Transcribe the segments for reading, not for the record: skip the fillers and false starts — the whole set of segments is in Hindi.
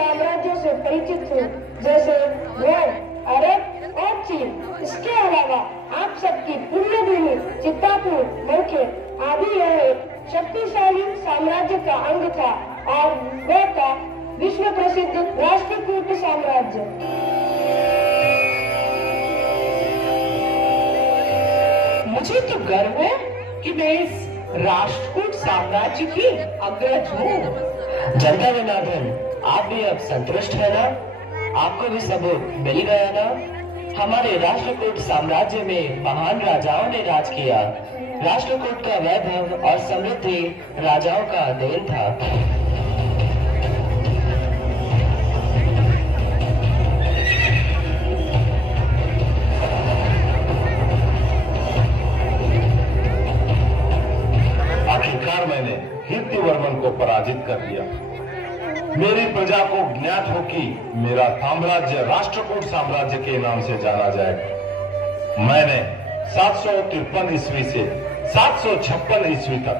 साम्राज्यों से परिचित हूँ, जैसे रोम, अरब और चीन। इसके अलावा आप सबकी पुण्य भूमि चित्तापुर, मुख्य आदि यह एक शक्तिशाली साम्राज्य का अंग था और वह था विश्व प्रसिद्ध राष्ट्रकूट साम्राज्य। मुझे तो गर्व है कि मैं इस राष्ट्रकूट साम्राज्य की अग्रज हूँ। जनता जनार्दन, आप भी अब संतुष्ट है ना? आपको भी सबूत मिल गया ना? हमारे राष्ट्रकूट साम्राज्य में महान राजाओं ने राज किया। राष्ट्रकूट का वैभव और समृद्धि राजाओं का देन था। आखिरकार मैंने कीर्तिवर्मन को पराजित कर दिया। मेरी प्रजा को ज्ञात हो कि मेरा साम्राज्य राष्ट्रकूट साम्राज्य के नाम से जाना जाए। मैंने 753 ईस्वी से 756 ईस्वी तक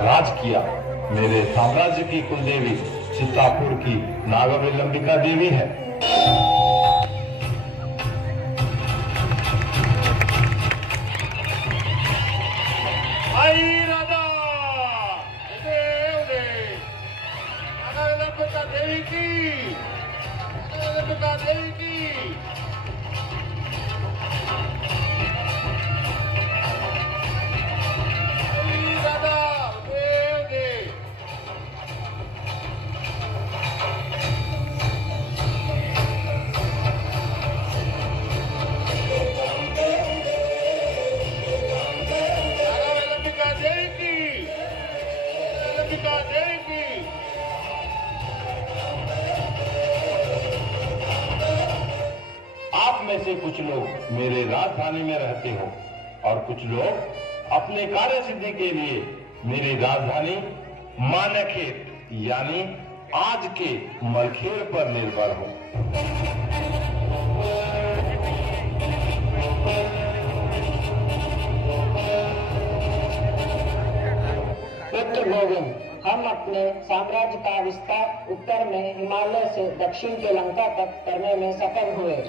राज किया। मेरे साम्राज्य की कुलदेवी चित्तापुर की नागवेलंबिका देवी है। आप में से कुछ लोग मेरे राजधानी में रहते हो और कुछ लोग अपने कार्य सिद्धि के लिए मेरी राजधानी मानखेत यानी आज के मलखेर पर निर्भर हो। पुत्र गोविंद, हम अपने साम्राज्य का विस्तार उत्तर में हिमालय से दक्षिण के लंका तक करने में सफल हुए।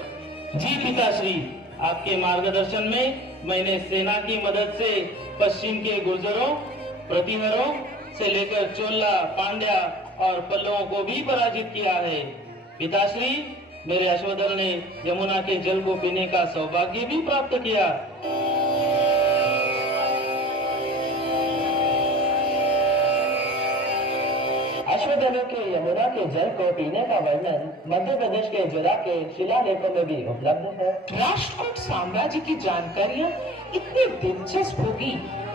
जी पिताश्री, आपके मार्गदर्शन में मैंने सेना की मदद से पश्चिम के गुर्जरों, प्रतिहरों से लेकर चोला, पांड्या और पल्लवों को भी पराजित किया है। पिताश्री, मेरे अश्वदल ने यमुना के जल को पीने का सौभाग्य भी प्राप्त किया। अश्वदलों के यमुना के जल को पीने का वर्णन मध्य प्रदेश के जुरा के शिलालेखों में भी उपलब्ध है। राष्ट्रकूट साम्राज्य की जानकारियाँ इतनी दिलचस्प होगी,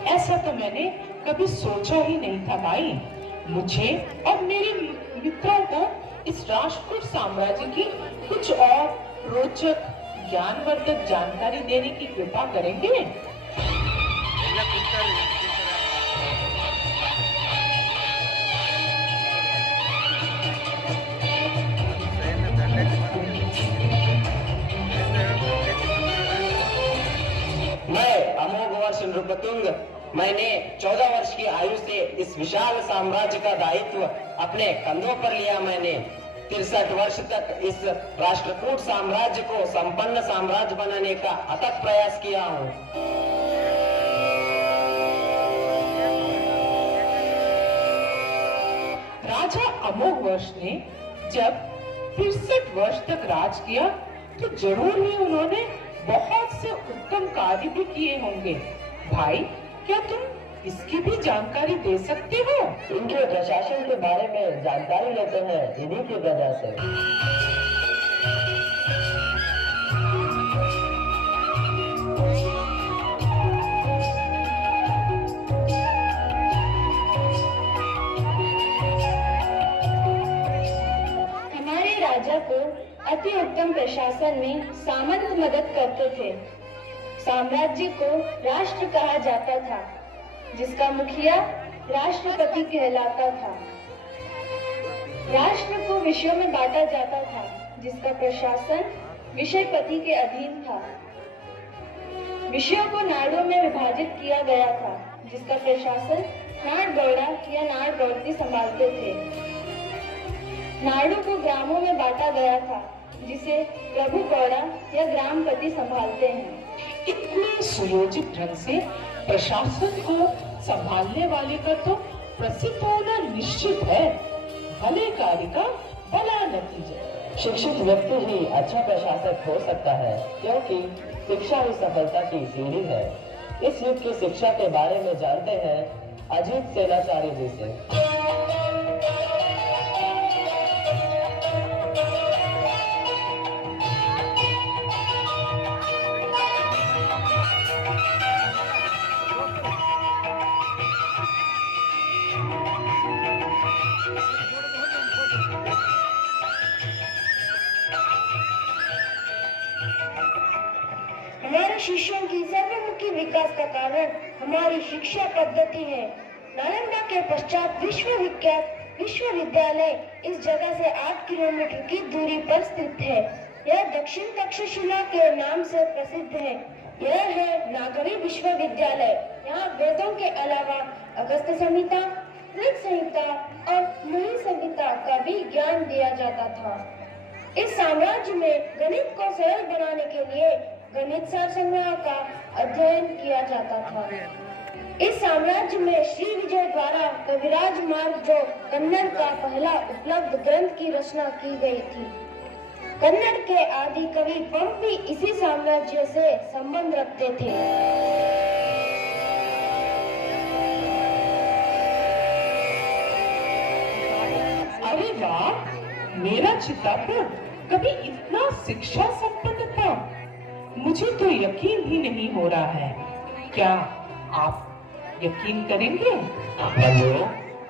ऐसा तो मैंने कभी सोचा ही नहीं था भाई। मुझे और मेरे मित्रों को इस राष्ट्रकूट साम्राज्य की कुछ और रोचक ज्ञानवर्धक जानकारी देने की कृपा करेंगे। मैं अमोघ वर्ष नृपतुंग, मैंने 14 वर्ष की आयु से इस विशाल साम्राज्य का दायित्व अपने कंधों पर लिया। मैंने 63 वर्ष तक इस राष्ट्रकूट साम्राज्य को संपन्न साम्राज्य बनाने का अथक प्रयास किया हूँ। राजा अमोघ वर्ष ने जब 63 वर्ष तक राज किया तो जरूर ही उन्होंने बहुत से उत्तम कार्य भी किए होंगे। भाई, क्या तुम इसकी भी जानकारी दे सकते हो? इनके प्रशासन के बारे में जानकारी लेते हैं इन्हीं की वजह से। हमारे राजा को अति उत्तम प्रशासन में सामंत मदद करते थे। साम्राज्य को राष्ट्र कहा जाता था, जिसका मुखिया राष्ट्रपति कहलाता था। राष्ट्र को विषयों में बांटा जाता था, जिसका प्रशासन विषयपति के अधीन था। विषयों को नाड़ों में विभाजित किया गया था, जिसका प्रशासन नाड़ गौड़ा या नाड़ गौड़ती संभालते थे। नाडु को ग्रामों में बांटा गया था, जिसे प्रभु गौड़ा या ग्रामपति संभालते हैं। इतने सुयोजित ढंग से प्रशासन को संभालने वाले का तो प्रसिद्ध होना निश्चित है। भले कार्य का भला नतीजा। शिक्षित व्यक्ति ही अच्छा प्रशासक हो सकता है, क्योंकि शिक्षा ही सफलता की सीढ़ी है। इस युग की शिक्षा के बारे में जानते हैं अजीत सेनाचार्य जी से। हमारे शिष्यों की सर्वमुखी विकास का कारण हमारी शिक्षा पद्धति है। नालंदा के पश्चात विश्वविद्यालय इस जगह से 8 किलोमीटर की दूरी पर स्थित है। यह दक्षिण तक्षशिला के नाम से प्रसिद्ध है। यह है नागरी विश्वविद्यालय। यहाँ वेदों के अलावा अगस्त्य संहिता, ऋग संहिता और मुनि संहिता का भी ज्ञान दिया जाता था। इस साम्राज्य में गणित को सरल बनाने के लिए गणित सार संग्रह का अध्ययन किया जाता था। इस साम्राज्य में श्री विजय द्वारा कविराज मार्ग जो कन्नड़ का पहला उपलब्ध ग्रंथ की रचना की गई थी। कन्नड़ के आदि कवि पंपी इसी साम्राज्य से संबंध रखते थे। अरे वाह, मेरा चित्तापुर कभी इतना शिक्षा संपन्न था, मुझे तो यकीन ही नहीं हो रहा है। क्या आप यकीन करेंगे? बंधुओं,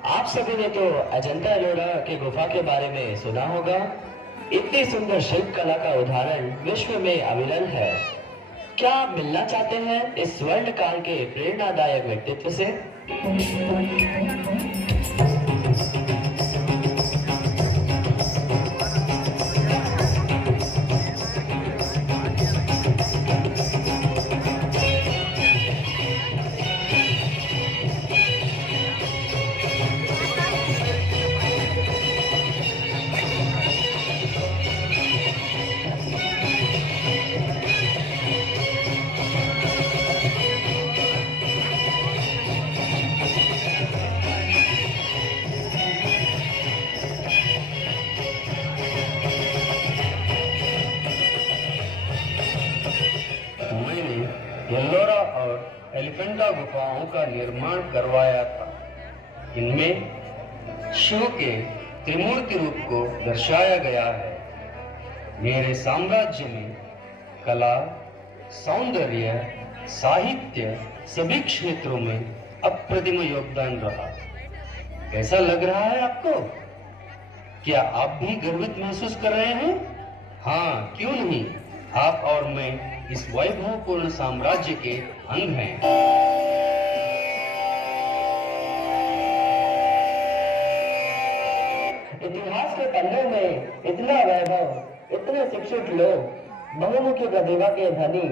आप सभी ने तो अजंता एलोरा के गुफा के बारे में सुना होगा। इतनी सुंदर शिल्प कला का उदाहरण विश्व में अविरल है। क्या आप मिलना चाहते हैं इस स्वर्ण काल के प्रेरणादायक व्यक्तित्व से? एलोरा और एलिफेंटा गुफाओं का निर्माण करवाया था। इनमें शिव के त्रिमूर्ति रूप को दर्शाया गया है। मेरे साम्राज्य में कला, सौंदर्य, साहित्य सभी क्षेत्रों में अप्रतिम योगदान रहा। कैसा लग रहा है आपको? क्या आप भी गर्वित महसूस कर रहे हैं? हाँ, क्यों नहीं। आप और मैं इस वैभवपूर्ण साम्राज्य के अंग हैं। इतिहास के पन्नों में इतना वैभव, इतने शिक्षित लोग, बहुमुखी प्रतिभा के धनी,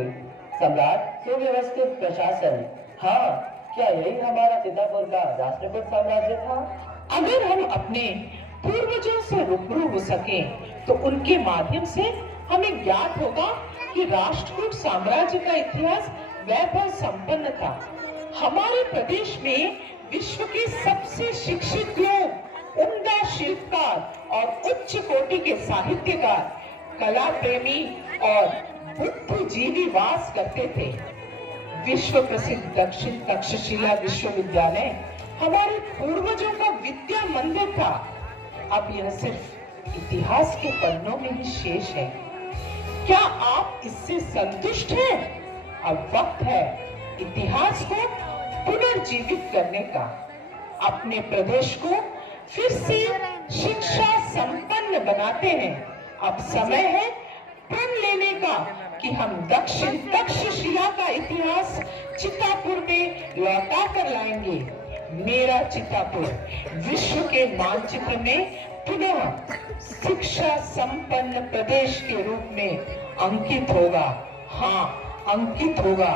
सम्राट, सुव्यवस्थित प्रशासन। हाँ, क्या यही हमारा सीतापुर का राष्ट्रकूट साम्राज्य था? अगर हम अपने पूर्वजों से रूबरू हो सके तो उनके माध्यम से हमें ज्ञात होगा कि राष्ट्रकूट साम्राज्य का इतिहास वैभव संपन्न था। हमारे प्रदेश में विश्व के सबसे शिक्षित लोग, उम्दा शिल्पकार और उच्च कोटि के साहित्यकार, कला प्रेमी और बुद्धिजीवी वास करते थे। विश्व प्रसिद्ध दक्षिण तक्षशिला विश्वविद्यालय हमारे पूर्वजों का विद्या मंदिर था। अब यह सिर्फ इतिहास के पन्नों में ही शेष है। क्या आप इससे संतुष्ट हैं? अब वक्त है इतिहास को पुनर्जीवित करने का। अपने प्रदेश को फिर से शिक्षा संपन्न बनाते हैं। अब समय है प्रण लेने का कि हम दक्षिण तक्षशिला का इतिहास चित्तापुर में लौटा कर लाएंगे। मेरा चित्तापुर विश्व के मानचित्र में पुनः शिक्षा संपन्न प्रदेश के रूप में अंकित होगा। हाँ, अंकित होगा।